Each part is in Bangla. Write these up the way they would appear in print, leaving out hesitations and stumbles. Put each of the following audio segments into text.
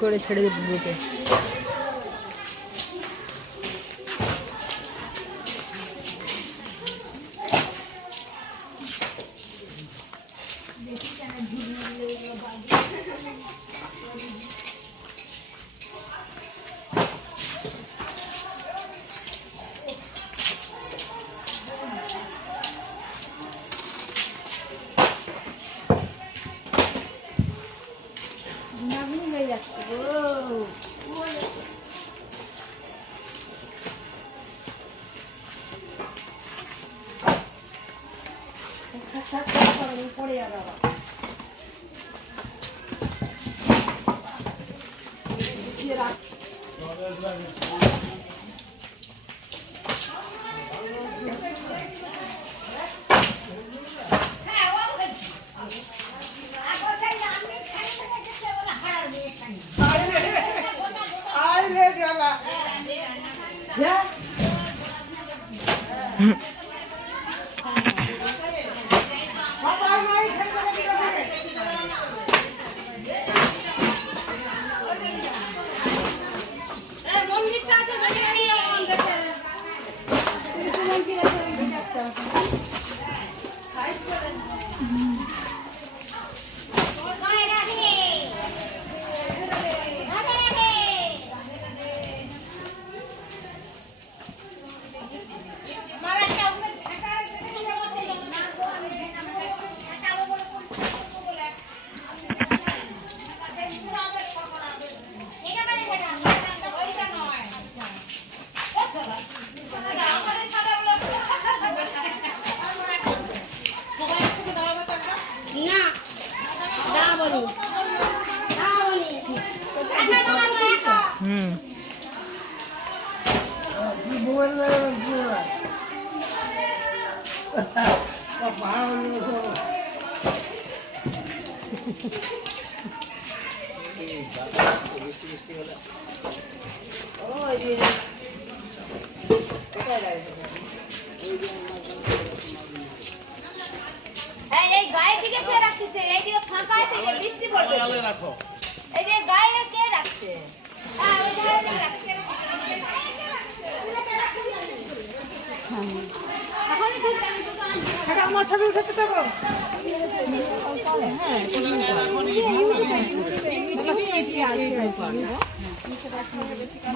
করে ছেড়ে দেবো বুকে।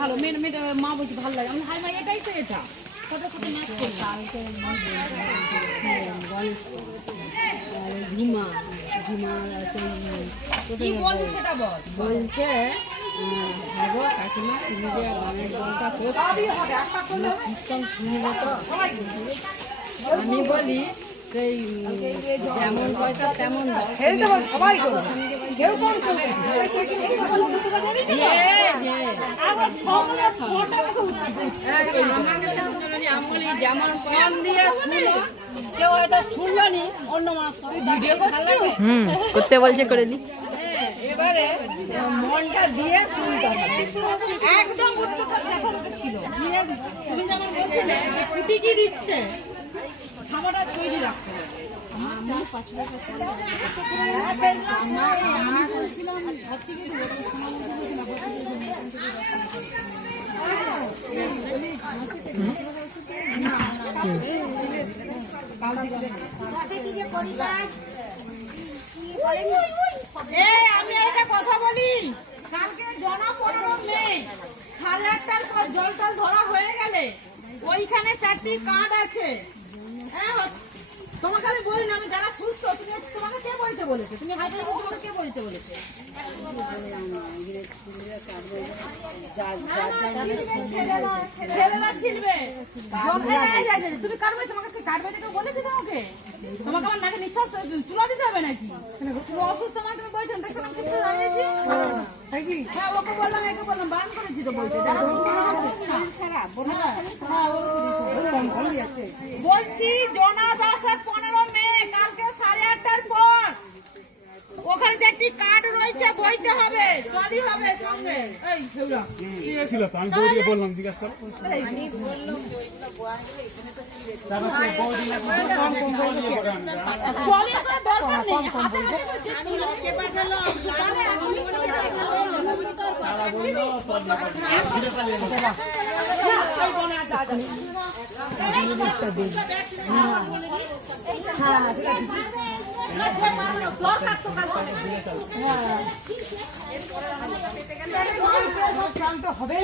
ভালো মেয়ে মেয়ে মা বলছি ভালো লাগে আমি হাই মা এটাই তো এটা ছোটো ছোটো নাচ ঝুমা ঝুমা বলছে কাকিমা তুমি যে গানের দলটা করছো কীর্তন শুনবো তো আমি বলি সেই যেমন পয়সা তেমন যেমন কম দিয়ে কেউ হয়তো শুনলো নি অন্য মানুষ করতে বলছে করে দি এবারে মনটা দিয়ে শুনতে হবে একদম ছিল তুমি যেমন বলছিলে কি দিচ্ছে ছামাটা তৈরি রাখতে হবে আমি একটা কথা বলি কালকে জনপরিবহন নেই 8:30টার পর জল টল ধরা হয়ে গেলে ওইখানে 4টি কার্ড আছে হ্যাঁ তোমাকে আমি বলি না আমি যারা সুস্থ তুমি তোমাকে কে বলতে বলেছে তুমি হাইটে তোমাকে কে বলতে বলেছে তুমি কাটবে তোমাকে কাটবে দেখে বলেছে তোমাকে তোমাকে আমার নাকে নিঃশ্বাস তুলা দিতে হবে নাকি তুমি অসুস্থ মানে তুমি বলছেন হ্যাঁ ওকে বললাম একে বললাম বারণ করেছি তো বলতে বলছি জোনা দাসের 15 মে কালকে 8:30টার পর ওখানে যে একটি কার্ড রয়েছে বইতে হবে টলি হবে সঙ্গে এই সেগুলা ছিল তো আমি বউকে বললাম জিজ্ঞাসা করো আমি বললাম যে ওইগুলো বয় টলি তো দরকার নেই হাতে হাতে আমি ওকে পাঠালাম হবে